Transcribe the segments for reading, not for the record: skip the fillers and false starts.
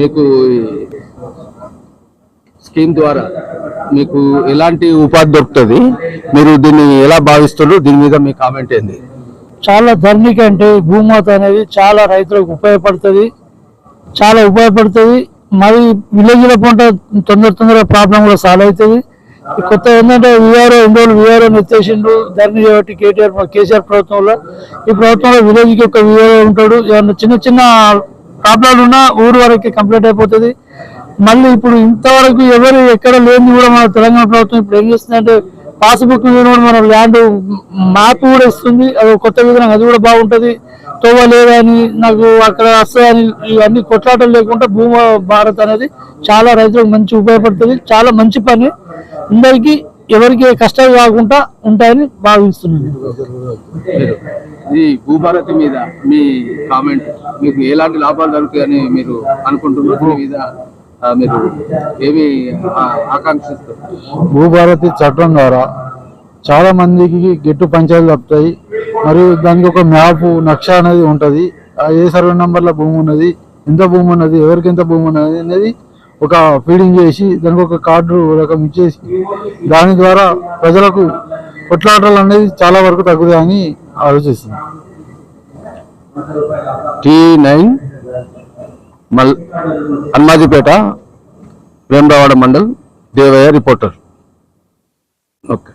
మీకు స్కీమ్ ద్వారా మీకు ఎలాంటి ఉపాధి దొరుకుతుంది, మీరు దీన్ని ఎలా భావిస్తున్నారు, దీని మీద మీ కామెంట్ ఏంది? చాలా ధర్మిక అంటే భూమాత అనేది చాలా రైతులకు ఉపయోగపడుతుంది, చాలా ఉపయోగపడుతుంది. మరి విలేజ్ల పంట తొందరగా ప్రాబ్లం కూడా సాల్వ్ అవుతుంది. కొత్త ఏంటంటే వీఆర్ఓ వీఆర్ఓ ఎత్తేసిండు ధరణి కాబట్టి కేసీఆర్ ప్రభుత్వంలో. ఈ ప్రభుత్వంలో విలేజ్కి ఒక వీఆర్ఓ ఉంటాడు. ఏమన్నా చిన్న ప్రాబ్లాలు ఉన్నా ఊరు వరకు కంప్లీట్ అయిపోతుంది. మళ్ళీ ఇప్పుడు ఇంతవరకు ఎవరు ఎక్కడ లేని కూడా మన తెలంగాణ ప్రభుత్వం ఇప్పుడు ఏం చేస్తుందంటే పాస్బుక్ మీద కూడా మన ల్యాండ్ మ్యాప్ కూడా ఇస్తుంది. అది కొత్త విధానం, అది కూడా బాగుంటుంది. తోవ లేదని నాకు అక్కడ వస్తాయని ఇవన్నీ కొట్లాటలు లేకుండా భూమి భారత్ అనేది చాలా రైతులకు మంచి ఉపయోగపడుతుంది. చాలా మంచి పని, అందరికీ ఎవరికి కష్టాలు కాకుండా ఉంటాయని భావిస్తున్నాను. ఈ భూభారతి మీద మీ కామెంట్, మీకు ఎలాంటి లాభాలు జరుగుతాయని మీరు అనుకుంటున్నారు? దీని మీద మీరు ఏమి ఆకాంక్షిస్తారు? భూభారతి చట్టం ద్వారా చాలా మందికి గెట్టు పంచాయతీలు తప్పుతాయి. మరియు దానికి ఒక మ్యాప్ నక్షా అనేది ఉంటుంది. ఏ సర్వే నెంబర్ల భూమి ఉన్నది, ఎంత భూమి ఉన్నది, ఎవరికి ఎంత భూమి ఉన్నది అనేది ఒక ఫీడింగ్ చేసి దానికి ఒక కార్డు రకం ఇచ్చేసి దాని ద్వారా ప్రజలకు కొట్లాటలు అనేది చాలా వరకు తగ్గుతాయని ఆలోచిస్తుంది. T9 Hanmajipet, Vemarawada mandal, Devaiah reporter. Okay.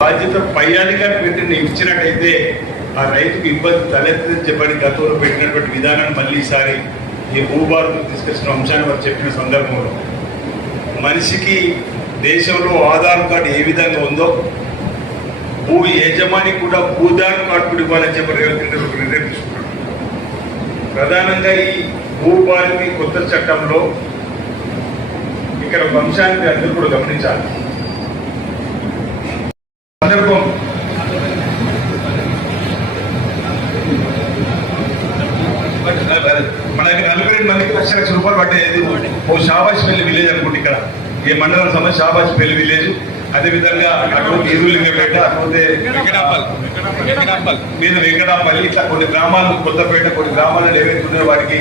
బాధ్యత పై అధికారులు పెట్టి ఇచ్చినట్టయితే ఆ రైతుకు ఇబ్బంది తలెత్తదని చెప్పని గతంలో పెట్టినటువంటి విధానాన్ని మళ్ళీ ఈసారి ఈ భూభారతం తీసుకొచ్చిన అంశాన్ని వారు చెప్పిన సందర్భంలో మనిషికి దేశంలో ఆధార్ కార్డు ఏ విధంగా ఉందో భూ యజమాని కూడా భూదాన్ కార్డు కూడా ఇవ్వాలని చెప్పి నిర్ణయం తీసుకున్నాడు. ప్రధానంగా ఈ భూభారతి కొత్త చట్టంలో ఇక్కడ ఒక అంశాన్ని అందరూ కూడా గమనించాలి. సందర్భం మనకి 42 మందికి లక్ష రూపాయలు పడ్డాయి. ఓ షాబాష్పల్లి విలేజ్ అనుకుంటే ఇక్కడ ఈ మండలం సమస్య షాబాష్పల్లి విలేజ్, అదేవిధంగా అటువంటి ఎదురులింగపేట, అటువంటి మీద వెంకటాపల్లి, ఇట్లా కొన్ని గ్రామాలు, కొత్తపేట, కొన్ని గ్రామాలను ఏవైతే ఉన్నాయో వారికి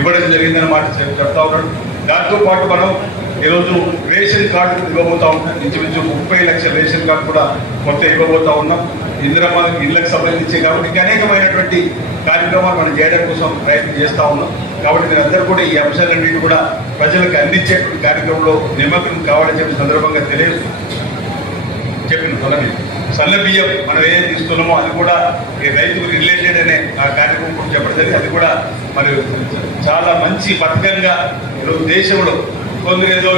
ఇవ్వడం జరిగిందని మాట చెప్తా ఉన్నాడు. దాంతో పాటు మనం ఈరోజు రేషన్ కార్డు ఇవ్వబోతా ఉన్నాం. ఇంచుమించు 30 లక్షల రేషన్ కార్డు కూడా కొత్త ఇవ్వబోతా ఉన్నాం. ఇందిరమ్మ ఇళ్లకు సంబంధించి కాబట్టి ఇంకా అనేకమైనటువంటి కార్యక్రమాలు మనం చేయడం కోసం ప్రయత్నం చేస్తూ ఉన్నాం. కాబట్టి మీరందరూ కూడా ఈ అంశాలన్నింటినీ కూడా ప్రజలకు అందించేటువంటి కార్యక్రమంలో నిమగ్నం కావాలని చెప్పి సందర్భంగా చెప్పిన సన్న బియ్యం మనం ఏం తీస్తున్నామో అది కూడా ఈ రైతుకు రిలేటెడ్ అనే ఆ కార్యక్రమం కూడా చెప్పడం జరిగింది. అది కూడా మరి చాలా మంచి పథకంగా ఈరోజు దేశంలో కొందరు ఏదో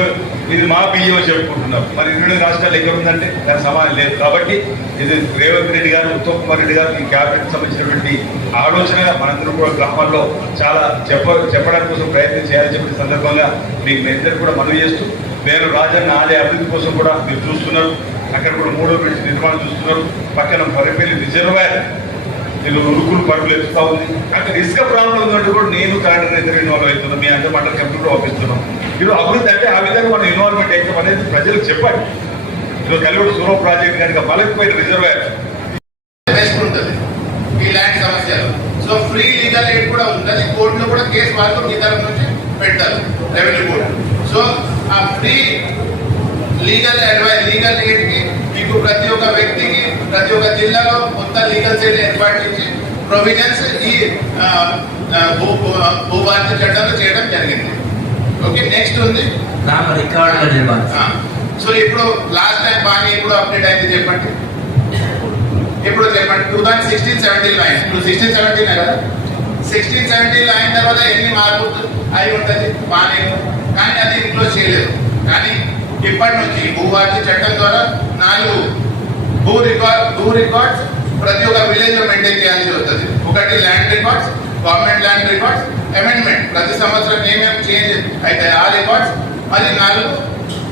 ఇది మా బియ్యం చెప్పుకుంటున్నారు. మరి 2 రాష్ట్రాలు ఎక్కడ ఉందంటే దానికి సమానం లేదు. కాబట్టి ఇది రేవంత్ రెడ్డి గారు, ఉత్తమ్ కుమార్ రెడ్డి గారు ఈ క్యాబినెట్ సంబంధించినటువంటి ఆలోచనగా మనందరూ కూడా గ్రామాల్లో చాలా చెప్పడానికి కోసం ప్రయత్నం చేయాలని చెప్పిన సందర్భంగా మీకు అందరూ కూడా మనవి చేస్తూ, నేను రాజన్న ఆలయ అభివృద్ధి కోసం కూడా మీరు చూస్తున్నారు. అక్కడ కూడా 3వ బ్రిడ్జ్ నిర్మాణం చూస్తున్నారు. పక్కన మర్రిపల్లి రిజర్వాయర్ నేను ఉరుకులు పరుగులు ఎత్తుతా ఉంది. అక్కడ ఇసుక ప్రాబ్లం ఉందంటే కూడా నేను కలెక్టర్ అయితే ఇన్వాల్వ్ అవుతున్నాను. మీ అందరూ మండల కంప్యూటర్ పంపిస్తున్నాం. ఈరోజు అభివృద్ధి అంటే ఆ విధంగా మనం ఇన్వాల్వ్మెంట్ అవుతాం అనేది ప్రజలకు చెప్పండి. ఈరోజు కలిపి సూరో ప్రాజెక్ట్ కనుక బలకపోయిన రిజర్వాయర్ ఉంటుంది ఈ ల్యాండ్ సమస్యలు. సో ఫ్రీ లీగల్ ఎయిడ్ కూడా ఉంటుంది. కోర్టులో కూడా కేసు వాళ్ళతో మీ తరఫు నుంచి పెట్టారు రెవెన్యూ కోర్టు. సో ఆ free legal advice, legal aid కి మీకు ప్రతి ఒక్క వ్యక్తికి ప్రతి ఒక్క జిల్లాలో మొత్తం లీగల్ సెల్ ఏర్పాటు చేసి ప్రొవిజన్స్ ఈ భూభారతి చట్టంలో చేయడం జరిగింది. ఓకే, నెక్స్ట్ ఉంది సో ఇప్పుడు లాస్ట్ టైం బాగా ఇప్పుడు అప్డేట్ అయింది చెప్పండి. ఇప్పుడు చెప్పండి 2016-17 లో అయింది. 2016-17 కదా, 16-17 లో అయిన తర్వాత ఎన్ని మార్పులు అయి ఉంటుంది బాగానే, కానీ అది ఇంక్లోజ్ చేయలేదు. కానీ ఇప్పటి నుంచి భూభారతి చట్టం ద్వారా 4 భూ రికార్డ్స్ ప్రతి ఒక్క విలేజ్ లో మెయింటైన్ చేయాల్సి వస్తుంది. ఒకటి land records, government land records, amendment ప్రతి సంవత్సరం ఏమేమి చేంజ్ అయితే ఆ రికార్డ్స్, అది 4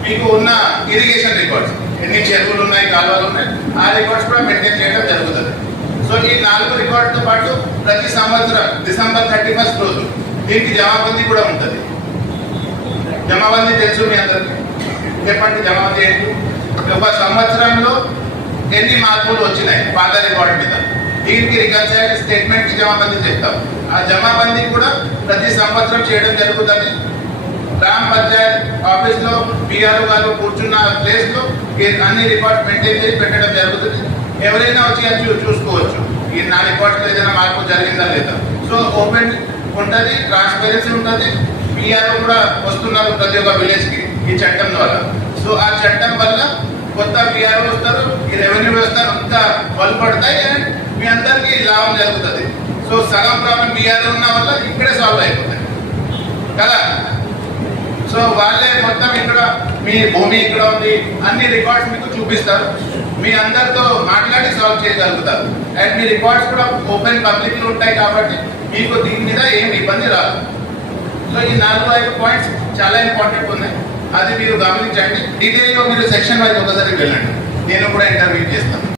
మీకు ఉన్న ఇరిగేషన్ రికార్డ్స్, ఎన్ని చెరువులు ఉన్నాయి, కాలువలు ఉన్నాయి, ఆ రికార్డ్స్ కూడా మెయింటైన్ చేయడం జరుగుతుంది. సో ఈ 4 రికార్డుతో పాటు ప్రతి సంవత్సరం డిసెంబర్ 31 రోజు దీనికి జమాబందీ కూడా ఉంటుంది. జమాబందీ తెలుసు మీ అందరికి, చెప్పండి జమాబందీ ఏంటి? ఒక సంవత్సరంలో ఎన్ని మార్పులు వచ్చినాయి పాత రికార్డు మీద, దీనికి రికన్సైల్ స్టేట్మెంట్ కి జమాబందీ చెప్తాం. ఆ జమాబందీ కూడా ప్రతి సంవత్సరం చేయడం జరుగుతుంది. గ్రామ పంచాయత్ ఆఫీస్ లో పిఆర్ఓ గారు కూర్చున్న ప్లేస్ లో అన్ని రికార్డ్స్ మెయింటైన్ చేసి పెట్టడం జరుగుతుంది. ఎవరైనా వచ్చి అది చూసుకోవచ్చు ఈ నా రికార్డ్స్ లో ఏదైనా మార్పు జరిగిందా లేదా. సో ఓపెన్ ఉంటుంది, ట్రాన్స్పరెన్సీ ఉంటుంది. పిఆర్ఓ కూడా వస్తున్నారు ప్రతి ఒక్క విలేజ్ కి ఈ చట్టం ద్వారా. సో ఆ చట్టం వల్ల కొత్త పిఆర్ఓ వస్తారు, ఈ రెవెన్యూ వ్యవస్థ అంతా బలపడతాయి అండ్ మీ అందరికీ లాభం జరుగుతుంది. సో సగం ప్రాబ్లం పిఆర్ఓ ఉన్న వల్ల ఇక్కడే సాల్వ్ అయిపోతాయి కదా. సో వాళ్ళే మొత్తం ఇక్కడ మీ భూమి ఇక్కడ ఉంది, అన్ని రికార్డ్స్ మీకు చూపిస్తారు, మీ అందరితో మాట్లాడి సాల్వ్ చేయగలుగుతారు. అండ్ మీ రికార్డ్స్ కూడా ఓపెన్ పబ్లిక్ లో ఉంటాయి కాబట్టి మీకు దీని మీద ఏం ఇబ్బంది రాదు. సో ఈ 4-5 పాయింట్స్ చాలా ఇంపార్టెంట్ ఉన్నాయి, అది మీరు గమనించండి. డీటెయిల్ గా మీరు సెక్షన్ వైజ్ ఒకసారి వెళ్ళండి, నేను కూడా ఇంటర్వ్యూ చేస్తాను.